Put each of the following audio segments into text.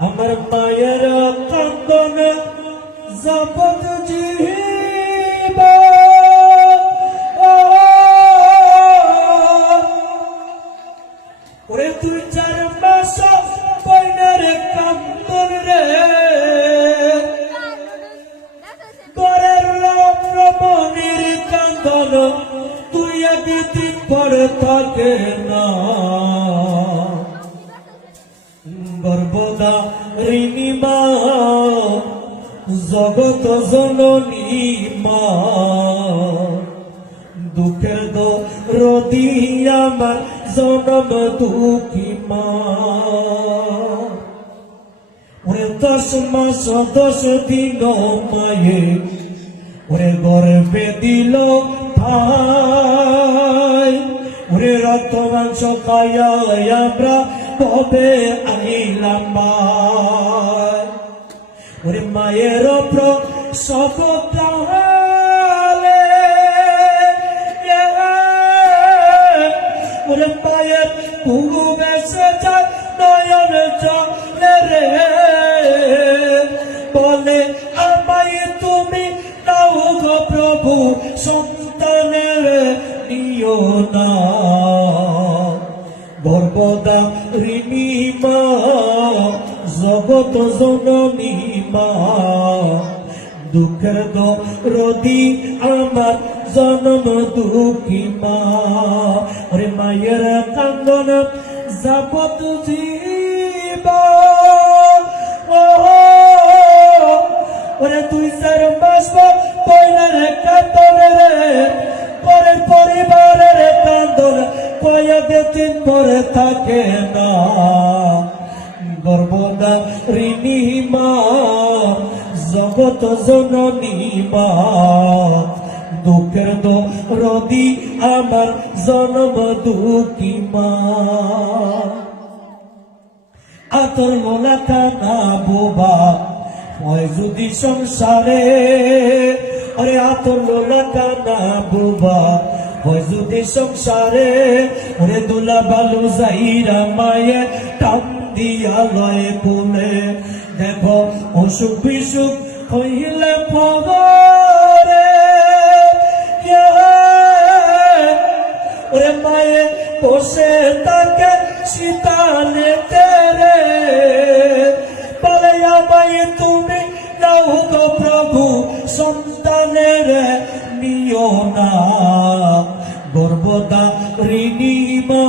আমার মায়ের কান্দন জপত জীব ওরে তুই 4 মাস বইনের কান্দন রে পরের রমণীর কান্দন তুই একদিন পরে থাকে না গর্বদা ঋণী মা জগত জননী মা দুঃখের দরদি আমার জনম দুঃখী মা ওরে 10 মাস 10 দিন মায়ে ওরে গর্ভে দিল ভাই ওরে রক্ত মাংস খাইয়া আমরা কবে আইলাম মায় ওরে মায়ের প্রসব কালে ওরে মায়ের কুগু বেসে যায় নয়ন জলে রে বলে আমায় তুমি নাও গো প্রভু সন্তানের নিও না গর্বদা ঋণী মা জগত জননী মা দুঃখের দরদি আমার জনম দুঃখী মা ওরে মায়ের কান্দন জপত জীব ওরে তুই 4 মাস পয়লার কান্দন রে পরের পরিবারের কান্দন কয়েকদিন পরে থাকে না গর্বদা ঋণী মা জগত জননী মা দুঃখের দরদি আমার জনম দুঃখী মা আতর লোলা কানা বোবা হয় যদি সংসারে আরে আতর লোলা কানা বোবা হয় যদি সংসারে ওরে দুলা বালু যাইরা মায়ে টান দিয়া লয় কোলে দেখো অসুখ বিসুখ হইলে পরে ওরে মায়ে বসে তাকে শীতানে তেরে বলে আমায় তুমি নাও গো প্রভু সন্তানের নিও না গর্বদা ঋণী মা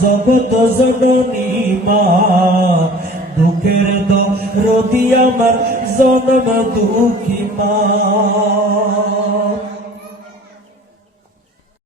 জগত জননী মা দুঃখের দরদি আমার জনম দুঃখী মা